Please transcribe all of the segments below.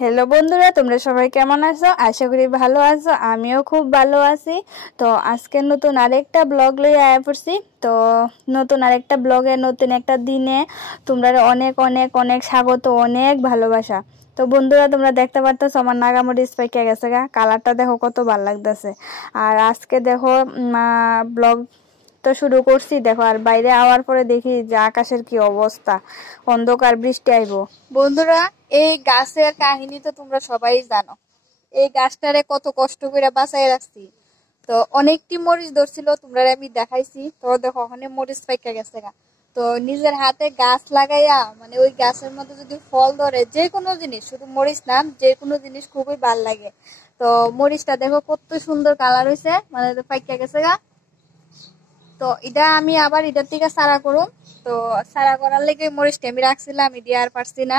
Hello বন্ধুরা, তোমরা সবাই কেমন আছো? আশা করি ভালো আছো। আমিও খুব ভালো আছি। তো আজকে নতুন আরেকটা ব্লগ লই আয়া পড়ছি। তো নতুন আরেকটা ব্লগে নতুন একটা দিনে তোমরা অনেক অনেক অনেক স্বাগত, অনেক ভালোবাসা। তো বন্ধুরা, তোমরা দেখতে পারতেছো আমার নাগামরিচ পাইকা গেছে গা, কালারটা দেখো কত ভালো লাগতেছে। আর আজকে দেখো ব্লগ তো শুরু করছি, দেখো আর বাইরে আওয়ার পরে দেখি যে আকাশের কি অবস্থা, অন্ধকার, বৃষ্টি আইবো। বন্ধুরা, এই গাছের কাহিনী তো তোমরা সবাই জানো। এই গাছটারে কত কষ্ট করে বাঁচাই রাখছি। তো অনেকটি মরিচ ধরছিল, তোমরা আমি দেখাইছি। তো দেখো ওখানে মরিচ পাইকা গেছে গা। তো নিজের হাতে গাছ লাগাইয়া মানে ওই গাছের মধ্যে যদি ফল ধরে, যে কোনো জিনিস, শুধু মরিচ না, যে কোনো জিনিস খুবই ভাল লাগে। তো মরিচটা দেখো কত সুন্দর কালার হয়েছে, মানে পাইকা গেছে গা। তো এটা আমি আবার এটার থেকে সারা করুম। তো সারা করার লেগে মরিচটা আমি রাখছিলাম, এটি আর পারছি না।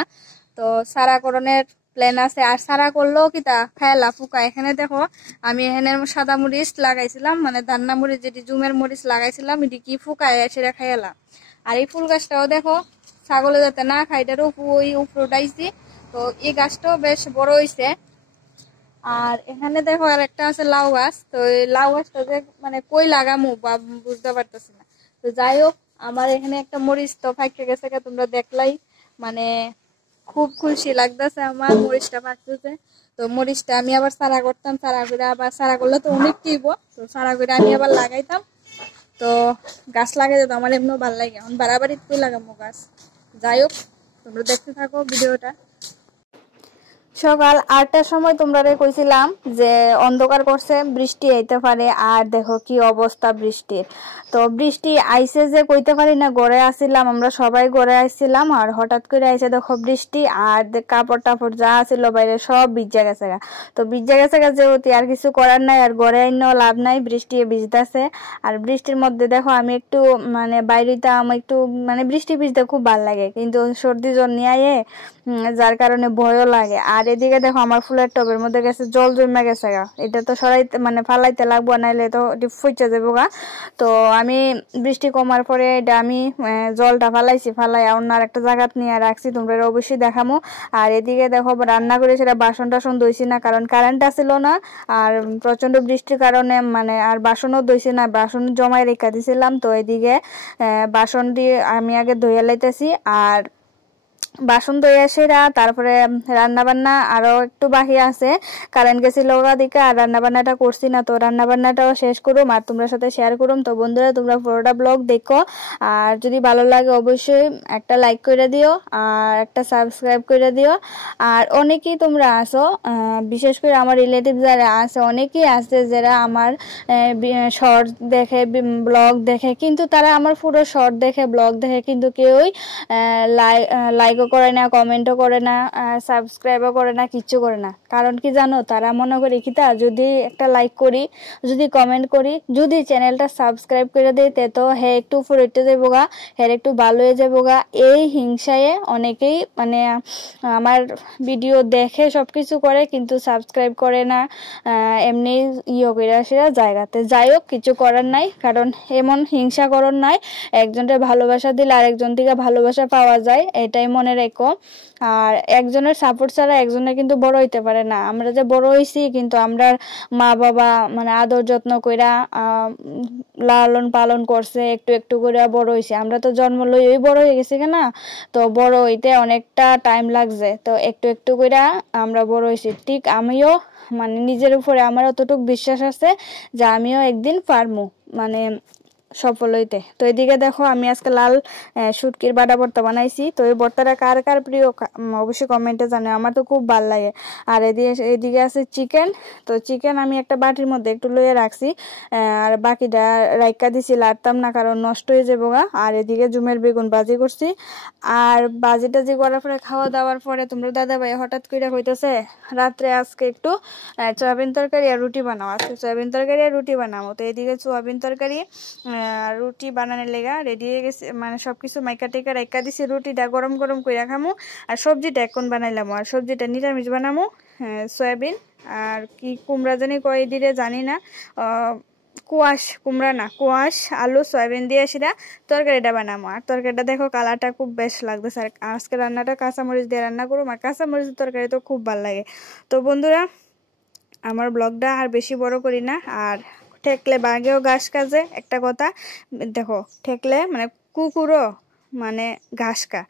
তো সারা করণের প্ল্যান আছে। আর সারা করলেও কি তা খেলা ফুকা। এখানে দেখো আমি এখানে সাদা মরিচ লাগাইছিলাম, মানে দান্না মরিচ, যেটি জুমের মরিচ লাগাইছিলাম, এটি কি ফুকায় সেটা খাইলাম। আর এই ফুল গাছটাও দেখো ছাগলে যাতে না খাই, এটারও ওই উপরে উঠাইছি। তো এই গাছটাও বেশ বড় হয়েছে। আর এখানে দেখো আর একটা আছে লাউ গাছ। তো এই লাউ গাছটা যে মানে কই লাগামু বা বুঝতে পারতেছি না। তো যাই হোক, আমার এখানে একটা মরিচ তো ফাইকে গেছে, তোমরা দেখলাই। মানে খুব খুশি লাগতেছে আমার, মরিচটা ফাঁকতেছে। তো মরিচটা আমি আবার সারা করতাম, সারা করে আবার সারা করলে তো অনেক কিনবো, তো সারা করে আমি আবার লাগাইতাম। তো গাছ লাগাইতে তো আমার এমনিও ভালো লাগে, এখন বাড়াবাড়ি কই লাগামো গাছ। যাই হোক, তোমরা দেখতে থাকো ভিডিওটা। সকাল 8টার সময় তোমরা কইছিলাম যে অন্ধকার করছে, বৃষ্টি আইতে পারে। আর দেখো কি অবস্থা বৃষ্টির। তো বৃষ্টি আইছে যে কইতে পারি না, গড়ে আসছিলাম, আমরা সবাই গড়ে আসছিলাম। আর হঠাৎ করে আইছে দেখো বৃষ্টি, আর কাপড় টাপড় যা ছিল বাইরে সব ভিজে গেছে গা। তো ভিজে গেছে গা যেহেতু আর কিছু করার নাই, আর গড়ে আইনেও লাভ নাই, বৃষ্টি ভিজতেছে। আর বৃষ্টির মধ্যে দেখো আমি একটু মানে বাইরেতাম একটু, মানে বৃষ্টি ভিজতে খুব ভালো লাগে, কিন্তু সর্দি জ্বর নিয়ে যার কারণে ভয়ও লাগে। আর এদিকে দেখো আমার ফুলের টবের মধ্যে গেছে জল জমে গেছে গা, এটা তো সরাইতে মানে ফালাইতে লাগবো, নাইলে তো ফুইচা যাবো গা। তো আমি বৃষ্টি কমার পরে এটা আমি জলটা ফালাইছি, ফালাই অন্য আর একটা জায়গা নিয়ে রাখছি, তোমরা অবশ্যই দেখামো। আর এদিকে দেখো রান্না করে সেটা বাসন টাসন ধুইছি না, কারণ কারেন্ট আসছিল না। আর প্রচন্ড বৃষ্টির কারণে মানে আর বাসনও ধুইছি না, বাসন জমায় রেখে দিছিলাম। তো এদিকে বাসন দিয়ে আমি আগে ধুয়ে লাইতেছি। আর বাসন ধুয়ে সেরা তারপরে রান্না বান্না আরো একটু বাকি আছে, কারেন্ট গেছিল ওরা দিকে, আর রান্না বান্নাটা করছি না। তো রান্না বান্নাটাও শেষ করুম আর তোমার সাথে শেয়ার করুম। তো বন্ধুরা, তোমরা পুরোটা ব্লগ দেখো, আর যদি ভালো লাগে অবশ্যই একটা লাইক করে দিও আর একটা সাবস্ক্রাইব করে দিও। আর অনেকেই তোমরা আসো, বিশেষ করে আমার রিলেটিভ যারা আছে, অনেকেই আছে যারা আমার শর্ট দেখে, ব্লগ দেখে, কিন্তু তারা আমার পুরো শর্ট দেখে, ব্লগ দেখে, কিন্তু কেউই লাইকও করে না, কমেন্টও করে না, সাবস্ক্রাইবও করে না, কিচ্ছু করে না। কারণ কি জানো, তারা মনে করে কি তা যদি একটা লাইক করি, যদি কমেন্ট করি, যদি চ্যানেলটা সাবস্ক্রাইব করে দেয়, তে তো হে একটু ফুরিতে যাবো গা, হে একটু ভালো হয়ে যাবো গা। এই হিংসায় অনেকেই মানে আমার ভিডিও দেখে সবকিছু করে, কিন্তু সাবস্ক্রাইব করে না, এমনি করে সেরা জায়গাতে। যাই হোক, কিছু করার নাই, কারণ এমন হিংসা করার নাই। একজনের ভালোবাসা দিলে আরেকজন থেকে ভালোবাসা পাওয়া যায়, এটাই মনে রেখো। আর একজনের সাপোর্ট ছাড়া একজনের কিন্তু বড় হইতে পারে না। আমরা যে বড় হইছি, কিন্তু আমরা মা বাবা মানে আদর যত্ন কইরা লালন পালন করছে, একটু একটু করে বড় হইছে। আমরা তো জন্ম লইই বড় হয়ে গেছি না। তো বড় হইতে অনেকটা টাইম লাগছে, তো একটু একটু কইরা আমরা বড় হইছি। ঠিক আমিও মানে নিজের উপরে আমার অতটুকু বিশ্বাস আছে যে আমিও একদিন পারমু মানে সফল হইতে। তো এদিকে দেখো আমি আজকে লাল শুটকির বাটা ভর্তা বানাইছি। তো এই ভর্তাটা কার কার প্রিয় অবশ্যই কমেন্টে জানে, আমার তো খুব ভালো লাগে। আর এদিকে আছে চিকেন। তো চিকেন আমি একটা বাটির মধ্যে একটু লইয়ে রাখছি, আর বাকিটা রাইকা দিছি, লাড়তাম না কারণ নষ্ট হয়ে যাবো গা। আর এদিকে জুমের বেগুন ভাজি করছি। আর ভাজি টাজি করার পরে খাওয়া দাওয়ার পরে তোমরা দাদা ভাই হঠাৎ করে কইতেছে রাত্রে আজকে একটু সয়াবিন তরকারি আর রুটি বানাও, আজকে সয়াবিন তরকারি আর রুটি বানাবো। তো এদিকে সয়াবিন তরকারি রুটি বানানোর লেগা রেডি হয়ে গেছে, মানে সবকিছু মাইকা টেকা রাইকা দিছি। রুটিটা গরম গরম করে খামো, আর সবজিটা এখন বানাইলাম। আর সবজিটা নিরামিষ বানামো, সয়াবিন আর কি কুমড়া জানি কয় দিলে জানি না, কুয়াশ কুমড়া না কুয়াশ আলু সয়াবিন দিয়ে সেটা তরকারিটা বানাবো। আর তরকারিটা দেখো কালারটা খুব বেশ লাগতেছে। আর আজকে রান্নাটা কাঁচামরিচ দিয়ে রান্না করবো। আর কাঁচামরিচের তরকারি তো খুব ভালো লাগে। তো বন্ধুরা আমার ব্লগটা আর বেশি বড় করি না। আর ঠেকলে বাঘেও ঘাস কাজে একটা কথা দেখো, ঠেকলে মানে কুকুরও মানে ঘাস কা।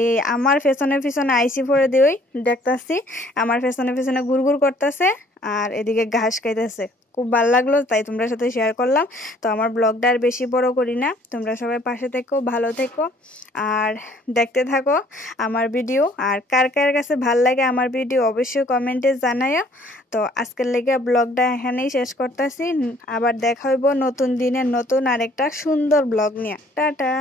এই আমার পেছনে পেছনে আইসি পরে দিই দেখতাছি আমার পেছনে পেছনে ঘুরঘুর করতেছে আর এদিকে ঘাস খাইতেছে। খুব ভালো লাগলো তাই তোমরা সাথে শেয়ার করলাম। তো আমার ব্লগটা আর বেশি বড় করি না, তোমরা সবাই পাশে থেকো, ভালো থেকো আর দেখতে থাকো আমার ভিডিও। আর কার কার কাছে ভাল লাগে আমার ভিডিও অবশ্যই কমেন্টে জানাইও। তো আজকের লেগে ব্লগটা এখানেই শেষ করতেছি। আবার দেখা হইব নতুন দিনের নতুন আরেকটা সুন্দর ব্লগ নিয়ে। টাটা।